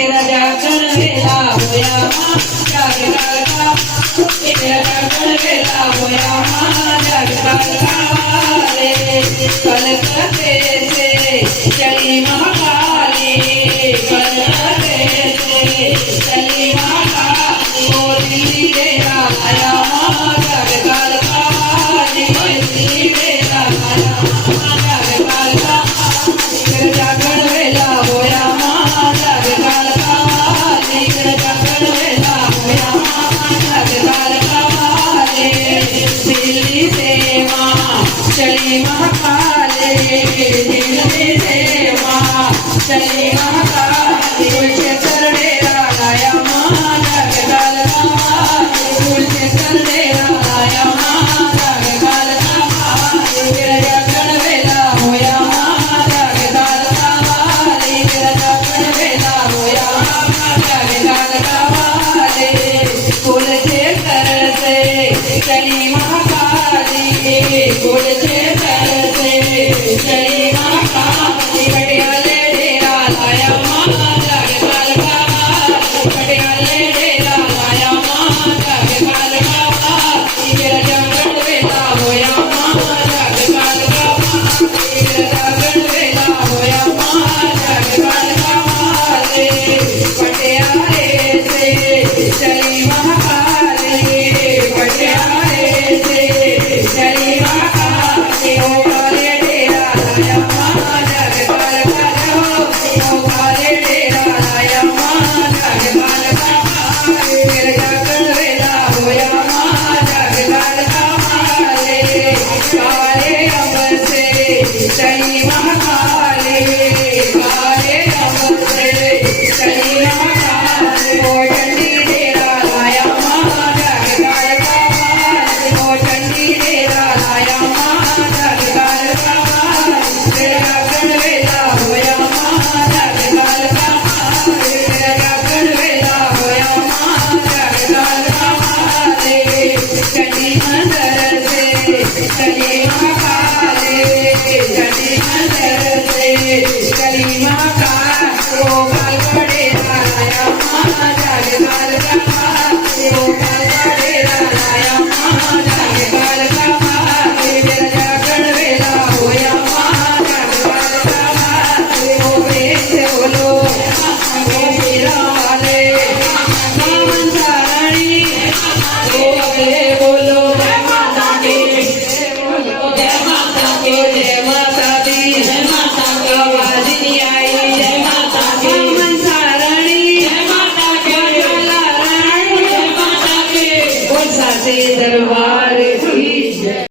तेरा जागरण वेला होया जाग कालका तेरा जागरण वेला होया जाग कालका रे कलकत्ते से चली महाकाली कलकत्ते से चली महाकाली ओ दिल्ली तेरा आया जाग कालका दिल्ली तेरा आया जाग कालका तेरा जागरण वेला होया जाग कालका तेरा जागरण वेला होया जाग कालका दिल्ली से माँ चली महाकाली दिल्ली से माँ चली महाकाली कुलचेतर डेरा लाया माँ जाग कालका कुलचेतर डेरा लाया माँ जाग कालका तेरा जागरण वेला होया जाग कालका तेरा जागरण वेला होया जाग कालका कुलचेतर से चली महाकाली कुलचेतर से चली महाकाली पटियाले डेरा लाया माँ जाग कालका पटियाले डेरा लाया माँ जाग कालका तेरा जागरण वेला होया जाग कालका तेरा जागरण वेला होया जाग कालका पटियाले से चली महाकाली पटियाले से चली महाकाली ओ काले डेरा लाया माँ जाग कालका ओ काले डेरा लाया माँ जाग कालका तेरा जागरण वेला होया जाग कालका काले अमर से चली महाकाली काले अमर से चली महाकाली ओ चंडी डेरा लाया माँ जाग कालका ओ चंडी डेरा लाया माँ जाग कालका तेरा जागरण वेला होया जाग कालका तेरा जागरण वेला होया जाग कालका चंडी मंदिर से चली महाकाली चंडी मंदिर से चली महाकाली ओ कालका डेरा लाया माँ जाग कालका ओ कालका डेरा लाया माँ जाग कालका तेरा जागरण वेला होया जाग कालका ओ वेश बोलो ओ मेरा वाले मामन सारणी ओ अगले बोलो जय माता की जय माता की जय माता दी जय माता की आवाज नहीं आई जय माता की मामन सारणी जय माता की जय माता की बोल साचे दरबार